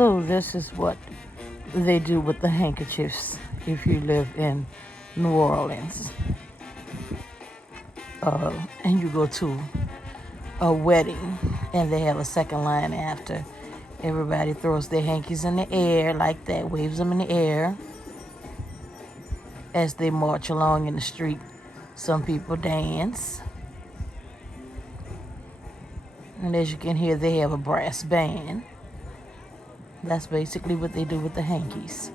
So this is what they do with the handkerchiefs if you live in New Orleans, and you go to a wedding and they have a second line after. Everybody throws their hankies in the air like that, waves them in the air as they march along in the street. Some people dance, and as you can hear, they have a brass band. That's basically what they do with the hankies.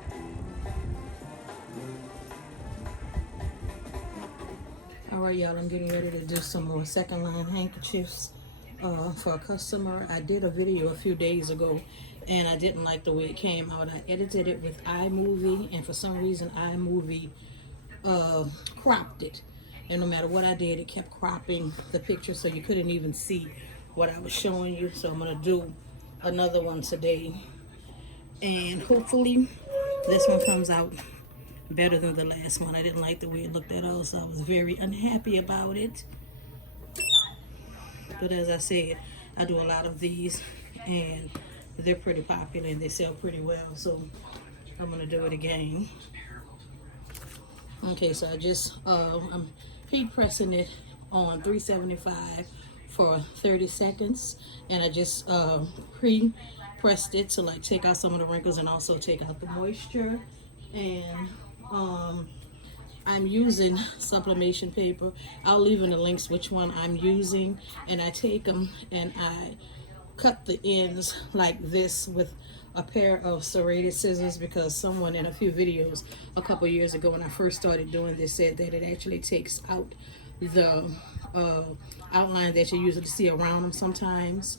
All right, y'all, I'm getting ready to do some more second line handkerchiefs for a customer. I did a video a few days ago, and I didn't like the way it came out. I edited it with iMovie, and for some reason, iMovie cropped it. And no matter what I did, it kept cropping the picture, so you couldn't even see what I was showing you. So I'm going to do another one today. And hopefully this one comes out better than the last one. I didn't like the way it looked at all, so I was very unhappy about it. But as I said, I do a lot of these, and they're pretty popular and they sell pretty well, so I'm gonna do it again. Okay, so I just I'm heat pressing it on 375 for 30 seconds, and I just pre-pressed it to like take out some of the wrinkles and also take out the moisture. And I'm using sublimation paper. I'll leave in the links which one I'm using, and I take them and I cut the ends like this with a pair of serrated scissors, because someone in a few videos a couple years ago when I first started doing this said that it actually takes out the outline that you usually see around them sometimes,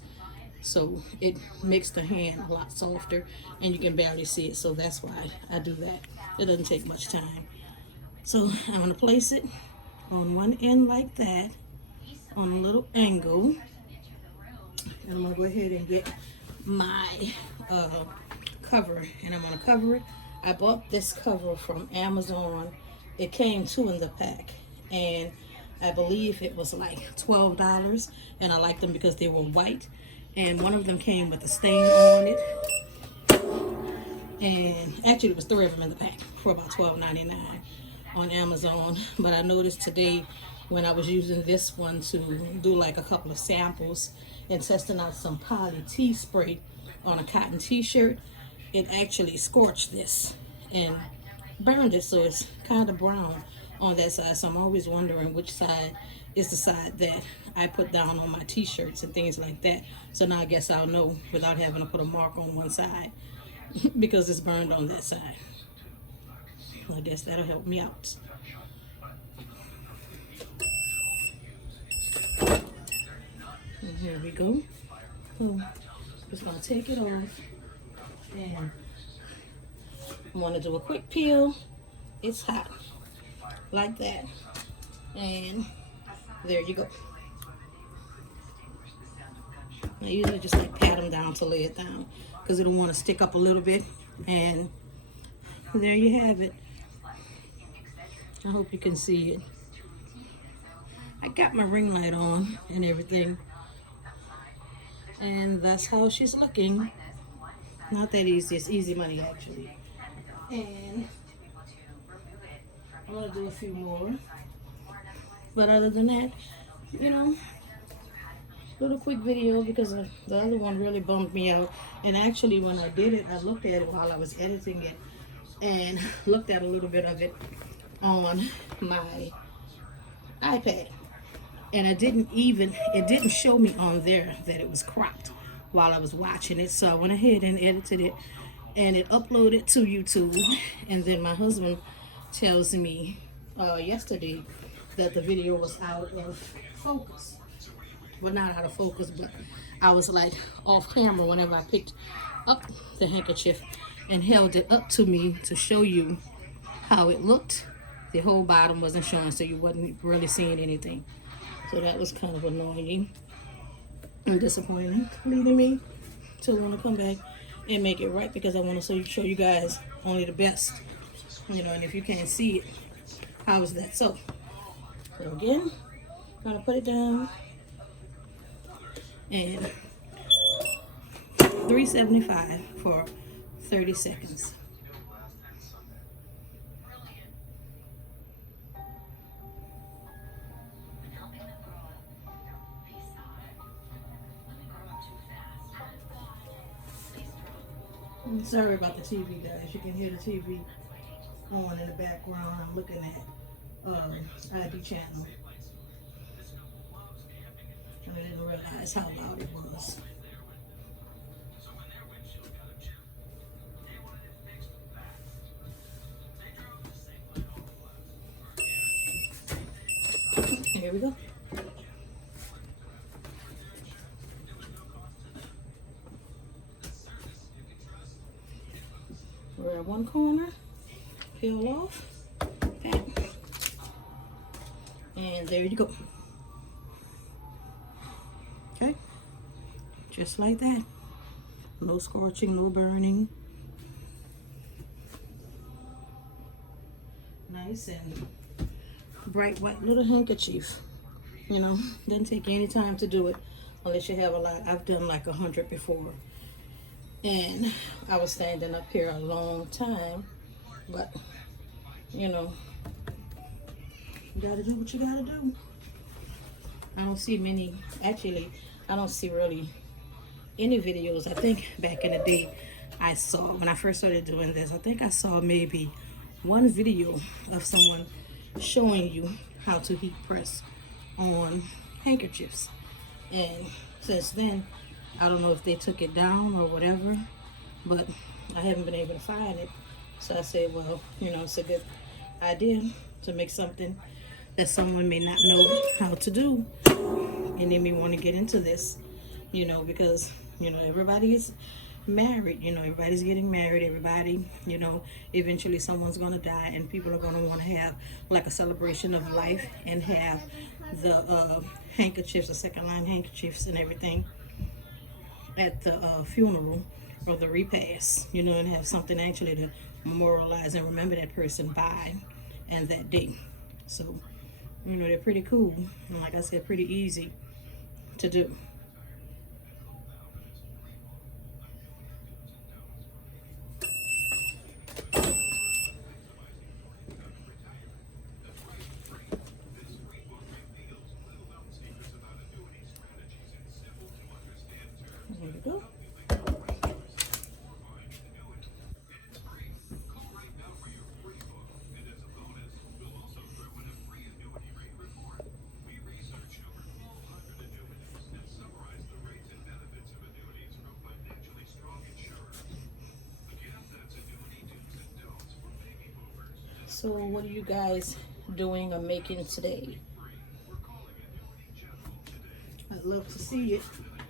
so it makes the hand a lot softer and you can barely see it. So that's why I do that. It doesn't take much time. So I'm going to place it on one end like that on a little angle, and I'm going to go ahead and get my cover, and I'm going to cover it. I bought this cover from Amazon. It came 2 in the pack, and I believe it was like $12, and I liked them because they were white, and one of them came with a stain on it, and actually it was 3 of them in the pack for about $12.99 on Amazon. But I noticed today when I was using this one to do like a couple of samples and testing out some poly tea spray on a cotton t-shirt, it actually scorched this and burned it, so it's kind of brown on that side. So I'm always wondering which side is the side that I put down on my t-shirts and things like that. So now I guess I'll know without having to put a mark on one side because it's burned on that side. I guess that'll help me out. And here we go. So just gonna take it off, and I want to do a quick peel. It's hot, like that, and there you go. I usually just like pat them down to lay it down because it'll want to stick up a little bit, and there you have it. I hope you can see it. I got my ring light on and everything, and that's how she's looking. Not that easy, it's easy money actually. And I'm gonna do a few more, but other than that, you know, little quick video because the other one really bummed me out. And actually when I did it, I looked at it while I was editing it and looked at a little bit of it on my iPad, and it didn't show me on there that it was cropped while I was watching it. So I went ahead and edited it, and it uploaded to YouTube. And then my husband tells me yesterday that the video was out of focus. Well, not out of focus, but I was like off camera whenever I picked up the handkerchief and held it up to me to show you how it looked. The whole bottom wasn't showing, so you wasn't really seeing anything. So that was kind of annoying and disappointing, leading me to want to come back and make it right, because I want to show you guys only the best, you know. And if you can't see it, how is that so? So again, I'm gonna put it down and $3.75 for 30 seconds. I'm sorry about the TV, guys. You can hear the TV on in the background. I'm looking at ID channel. I didn't realize how loud it was. Here we go. We're at one corner, peel off, pat, and there you go. Okay, just like that. No scorching, no burning. Nice and bright white little handkerchief. You know, doesn't take any time to do it unless you have a lot. I've done like 100 before. And I was standing up here a long time, but you know, you gotta do what you gotta do. I don't see many, actually, I don't see really any videos. I think back in the day I saw, when I first started doing this, I think I saw maybe one video of someone showing you how to heat press on handkerchiefs. And since then, I don't know if they took it down or whatever, but I haven't been able to find it. So I said, well, you know, it's a good idea to make something that someone may not know how to do, and they may want to get into this, you know, because, you know, everybody is married, you know, everybody's getting married, everybody, you know, eventually someone's going to die, and people are going to want to have like a celebration of life and have the handkerchiefs, the second line handkerchiefs and everything at the funeral or the repast, you know, and have something actually to memorialize and remember that person by and that day. So, you know, they're pretty cool, and like I said, pretty easy to do. There we go. So what are you guys doing or making today? I'd love to see it.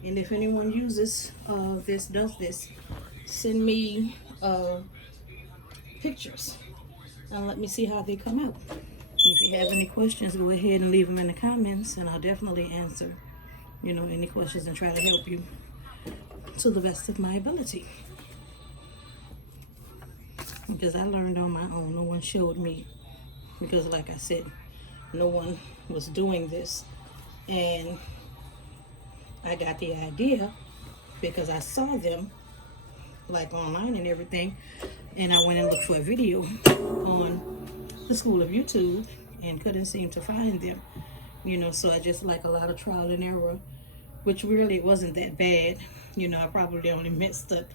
And if anyone uses does this, send me pictures and let me see how they come out. And if you have any questions, go ahead and leave them in the comments, and I'll definitely answer, you know, any questions and try to help you to the best of my ability. Because I learned on my own. No one showed me, because like I said, no one was doing this. And I got the idea because I saw them like online and everything, and I went and looked for a video on the school of YouTube and couldn't seem to find them, you know. So I just, like, a lot of trial and error, which really wasn't that bad, you know. I probably only messed up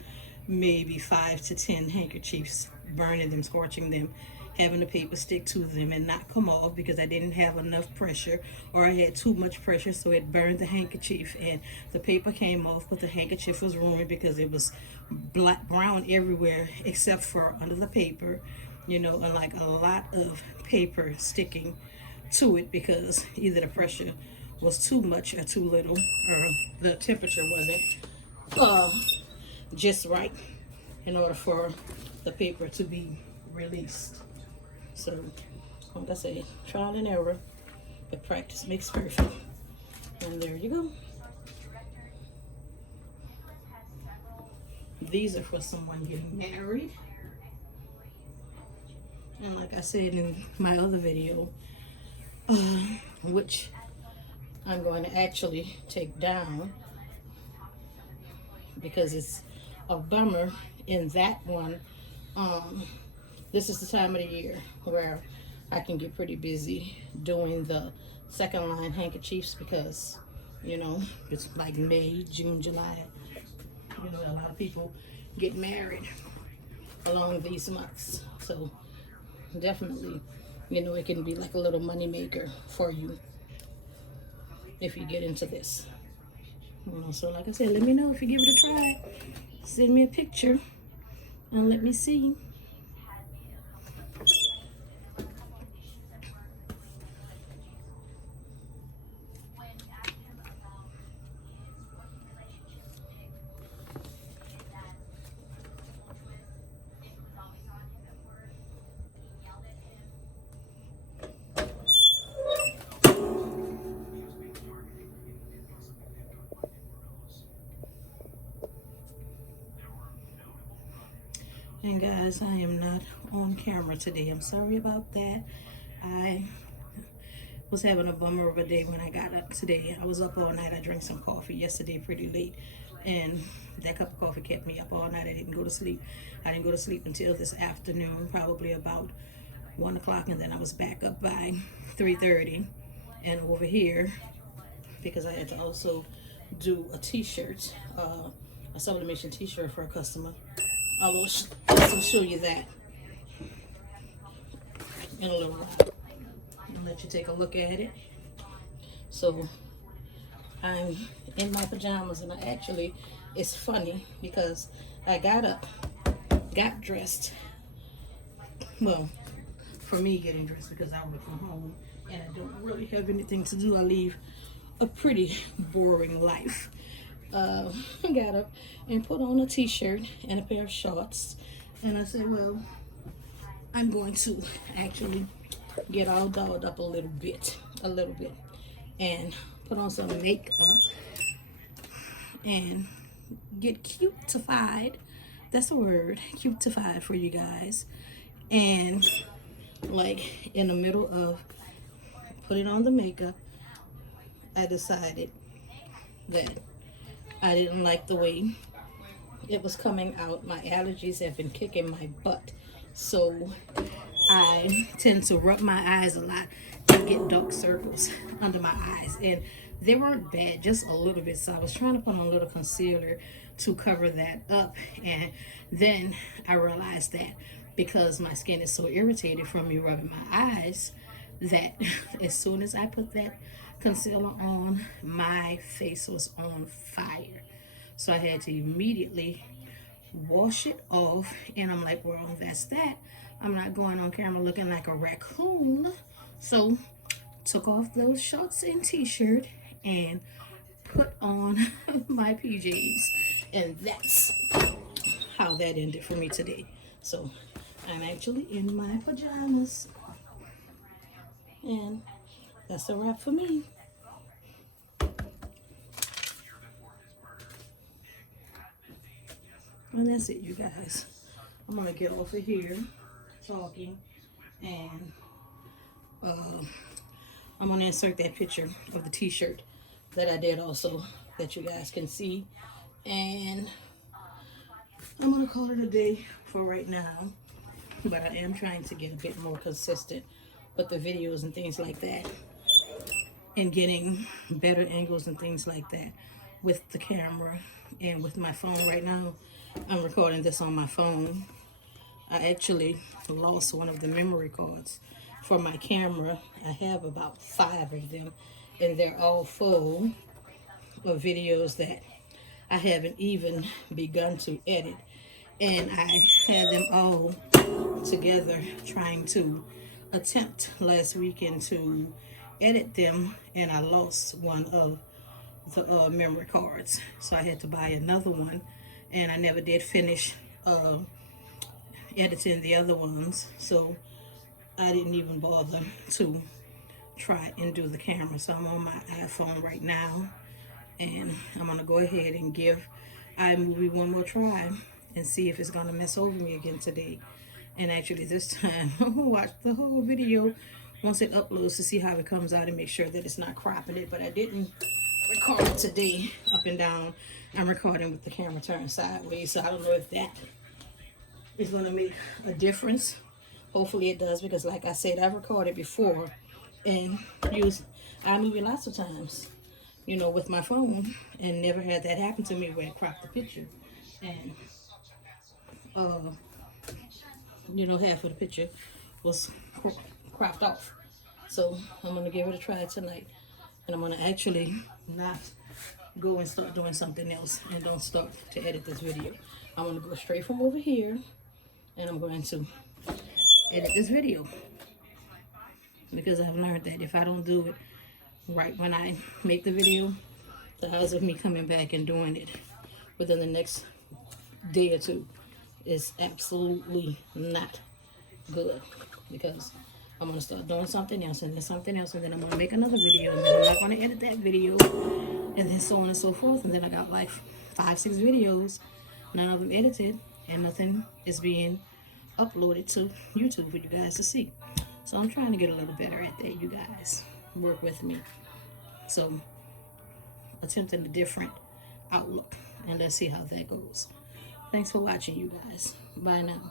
maybe 5 to 10 handkerchiefs, burning them, scorching them, having the paper stick to them and not come off because I didn't have enough pressure, or I had too much pressure, so it burned the handkerchief and the paper came off, but the handkerchief was ruined because it was brown everywhere except for under the paper, you know, and like a lot of paper sticking to it because either the pressure was too much or too little, or the temperature wasn't just right in order for the paper to be released. So, like I say, trial and error, but practice makes perfect. And there you go. These are for someone getting married. And like I said in my other video, which I'm going to actually take down because it's a bummer in that one. Um, this is the time of the year where I can get pretty busy doing the second line handkerchiefs because, you know, it's like May, June, July. You know, a lot of people get married along these months. So definitely, you know, it can be like a little money maker for you if you get into this. You know, so like I said, let me know if you give it a try. Send me a picture and let me see. And guys, I am not on camera today. I'm sorry about that. I was having a bummer of a day when I got up today. I was up all night. I drank some coffee yesterday pretty late. And that cup of coffee kept me up all night. I didn't go to sleep. I didn't go to sleep until this afternoon, probably about 1 o'clock. And then I was back up by 3:30. And over here, because I had to also do a t-shirt, a sublimation t-shirt for a customer. I will show you that in a little while. I'll let you take a look at it. So I'm in my pajamas, and it's funny because I got up, got dressed. Well, for me getting dressed because I work from home and I don't really have anything to do. I leave a pretty boring life. Got up and put on a t-shirt and a pair of shorts, and I said, well, I'm going to actually get all dolled up a little bit, and put on some makeup and get cutified. That's a word, cutified for you guys. And like in the middle of putting on the makeup, I decided that I didn't like the way it was coming out. My allergies have been kicking my butt. So I tend to rub my eyes a lot and get dark circles under my eyes. And they weren't bad, just a little bit. So I was trying to put on a little concealer to cover that up. And then I realized that because my skin is so irritated from me rubbing my eyes, that as soon as I put that concealer on, my face was on fire. So I had to immediately wash it off, and I'm like, well, that's that. I'm not going on camera looking like a raccoon. So took off those shorts and t-shirt and put on my PJs, and that's how that ended for me today. So I'm actually in my pajamas, and that's a wrap for me. And that's it, you guys. I'm gonna get off of here talking, and I'm gonna insert that picture of the t-shirt that I did also, that you guys can see. And I'm gonna call it a day for right now, but I am trying to get a bit more consistent with the videos and things like that, and getting better angles and things like that with the camera and with my phone. Right now I'm recording this on my phone. I actually lost one of the memory cards for my camera. I have about 5 of them, and they're all full of videos that I haven't even begun to edit. And I had them all together trying to attempt last weekend to edit them, and I lost one of the memory cards. So I had to buy another one, and I never did finish editing the other ones. So I didn't even bother to try and do the camera. So I'm on my iPhone right now, and I'm gonna go ahead and give iMovie one more try and see if it's gonna mess over me again today. And actually this time I'm gonna watch the whole video once it uploads to see how it comes out and make sure that it's not cropping it. But I didn't recording today up and down. I'm recording with the camera turned sideways, so I don't know if that is going to make a difference. Hopefully it does, because like I said, I've recorded before and used iMovie lots of times, you know, with my phone, and never had that happen to me where it cropped the picture and you know, half of the picture was cropped off. So I'm gonna give it a try tonight, and I'm gonna actually not go and start doing something else and don't start to edit this video. I'm gonna go straight from over here, and I'm going to edit this video, because I've learned that if I don't do it right when I make the video, the odds of me coming back and doing it within the next day or two is absolutely not good, because I'm gonna start doing something else and then something else, and then I'm gonna make another video, and then I'm not gonna edit that video, and then so on and so forth, and then I got like 5-6 videos, none of them edited, and nothing is being uploaded to YouTube for you guys to see. So I'm trying to get a little better at that, you guys. Work with me. So attempting a different outlook, and let's see how that goes. Thanks for watching, you guys. Bye now.